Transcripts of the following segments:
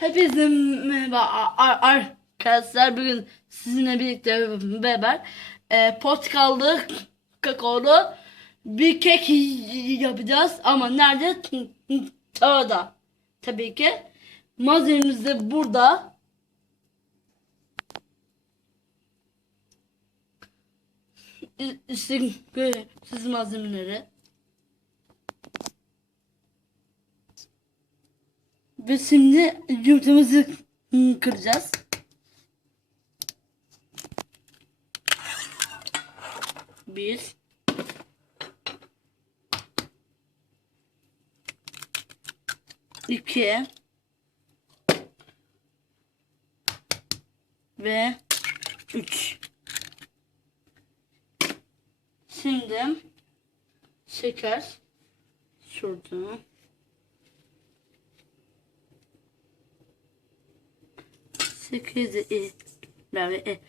Hepinize merhaba arkadaşlar. Bugün sizinle birlikte beraber e, portakallı kakaolu bir kek yapacağız. Ama nerede? Tavada. Tabii ki. Malzememiz de burada. İşte siz malzemeleri. Ve şimdi yumurtamızı kıracağız. Bir. iki ve üç. Şimdi şeker şurada. Sekiz ilave e,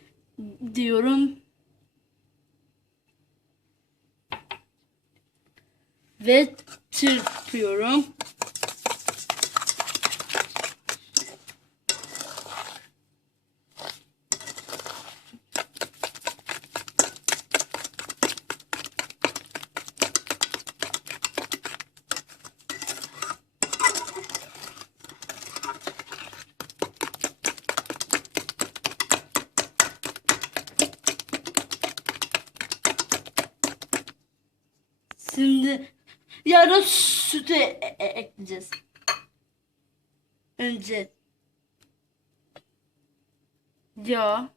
diyorum. Ve çırpıyorum. Şimdi yarın sütü e- e- ekleyeceğiz. Önce yağ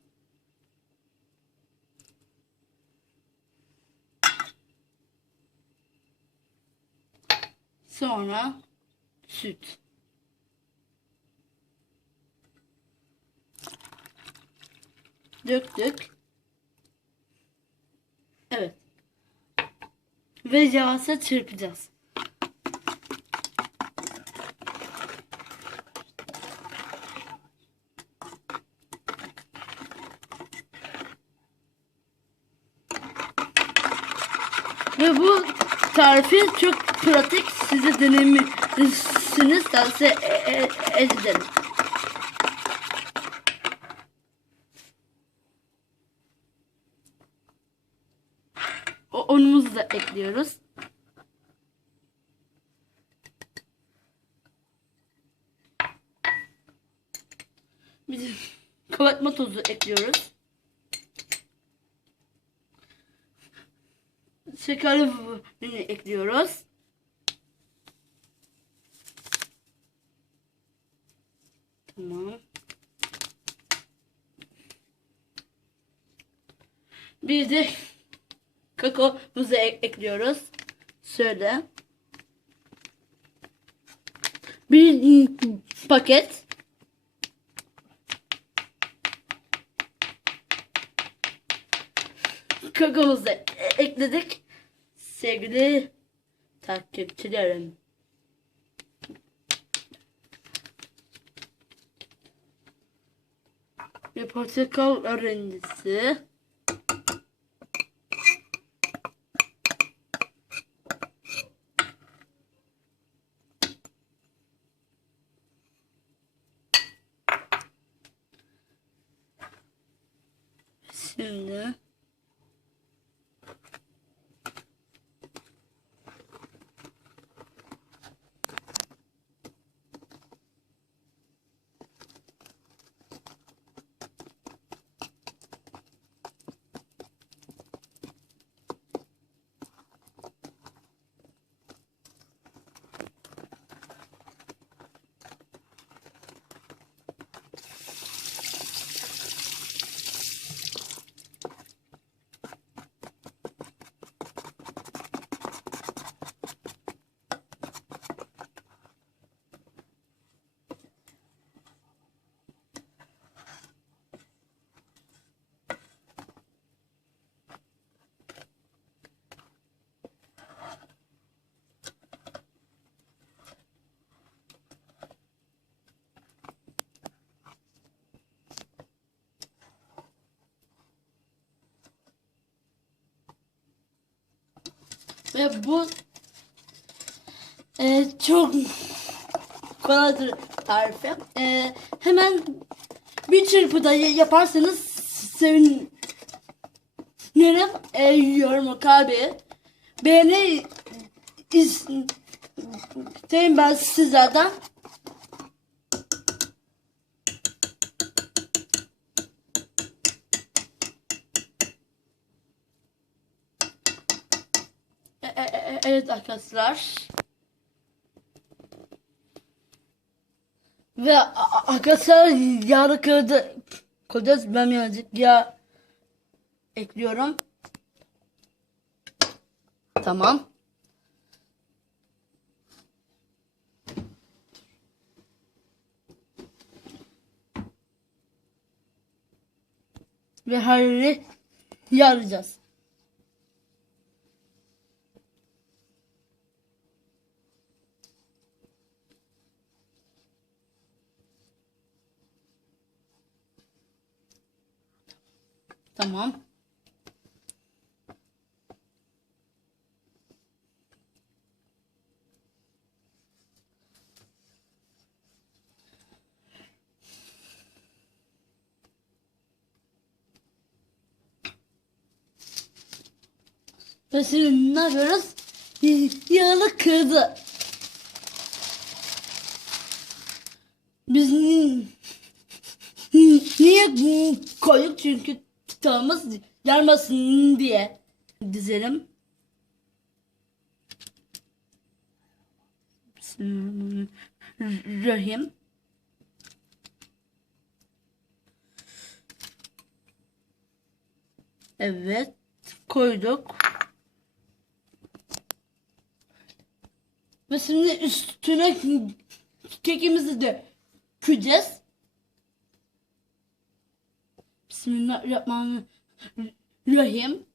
sonra süt. Döktük. Evet. Ve yavaşça çırpacağız. Ve bu tarifi çok pratik. Size denemesiniz tavsiye e- e- ederim. O unumuzu da ekliyoruz. Bir de kabartma tozu ekliyoruz. Şekerli vanilya ekliyoruz. Tamam. Bir de kakaomuzu ek- ekliyoruz. Şöyle. Bir paket. Kakaomuzu e- ekledik. Sevgili takipçilerim. Ve portakal rendesi. Şimdi Ve bu e, çok kolaydır tarifi. Ee, hemen bir çırpıda yaparsanız sevinirim. Ee, yorum kalbi. Beğeni isteyin ben sizlerden. E- e- e- Evet arkadaşlar. Ve arkadaşlar yağlı kırdı. Kodes ben birazcık yağ ekliyorum. Tamam. Ve her yeri Tamam. Ve ne yapıyoruz? Yağlı kırdı. Biz ni- niye koyduk? Çünkü tağımız yanmasın diye dizelim. Bismillahirrahmanirrahim. Evet koyduk. Ve şimdi üstüne kekimizi de küreceğiz. Bismillahirrahmanirrahim.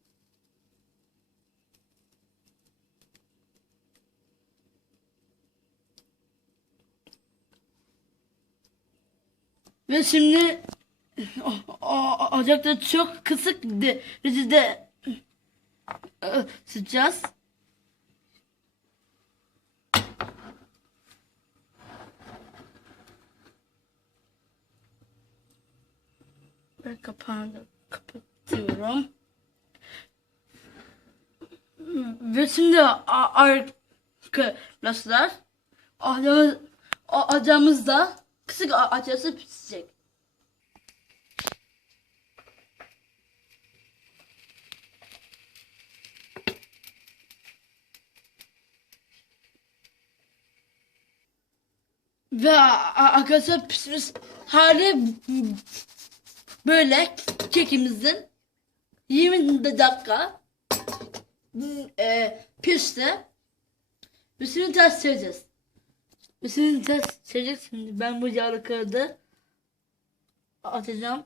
Ve şimdi o- o- ocakta çok kısık derecede e, Ve kapağını kapatıyorum. Ve şimdi arkadaşlar acamız, acamız da kısık a- acısı pişecek. Ve arkadaşlar pişmiş hali böyle kekimizin 20 dakika e, pişti. Üstünü ters çevireceğiz. Üstünü ters çevireceğiz şimdi. Ben bu yağlı kağıdı atacağım.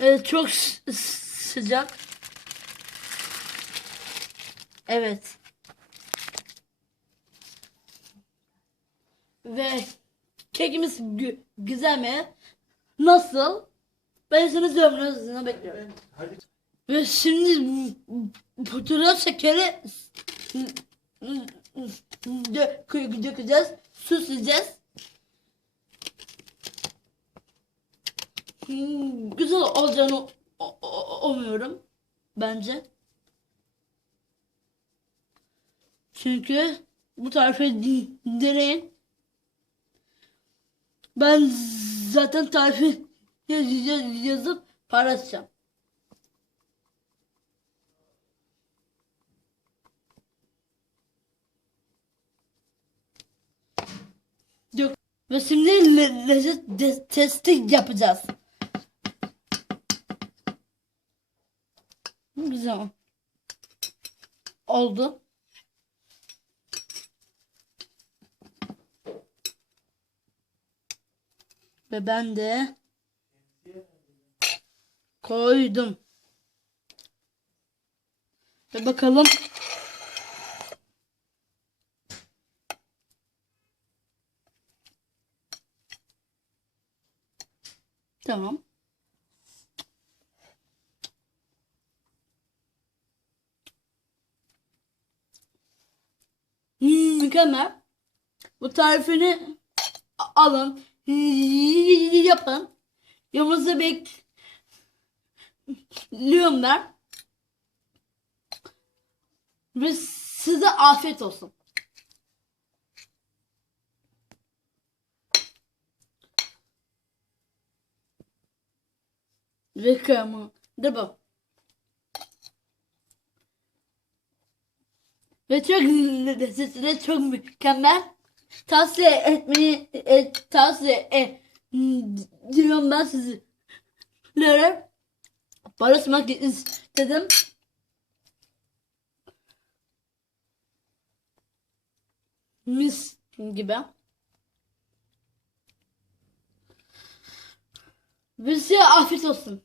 Evet çok sıcak. Evet. Ve kekimiz gü- güzel mi? Nasıl? Ben sana yorumlarınızı bekliyorum. Hadi. Ve şimdi fotoğraf şekeri dö- dökeceğiz. Süsleyeceğiz. Hmm, Güzel olacağını umuyorum. Bence. Çünkü bu tarifi din- deneyin. Ben zaten tarifi yaz- yaz- yazıp paylaşacağım. Ve şimdi le- lezzet testi yapacağız. Güzel. Oldu. Ve ben de koydum. Ve bakalım. Tamam. Mükemmel. Bu tarifini alın. Yapın. Yanınızda bekliyorum ben. Ve size afiyet olsun. Ve krema. De bu. Ve çok lezzetli, çok mükemmel. Tavsiye etmeyi e, tavsiye ediyorum ben sizlere. Paylaşmak istedim. Mis gibi. Ve size afiyet olsun.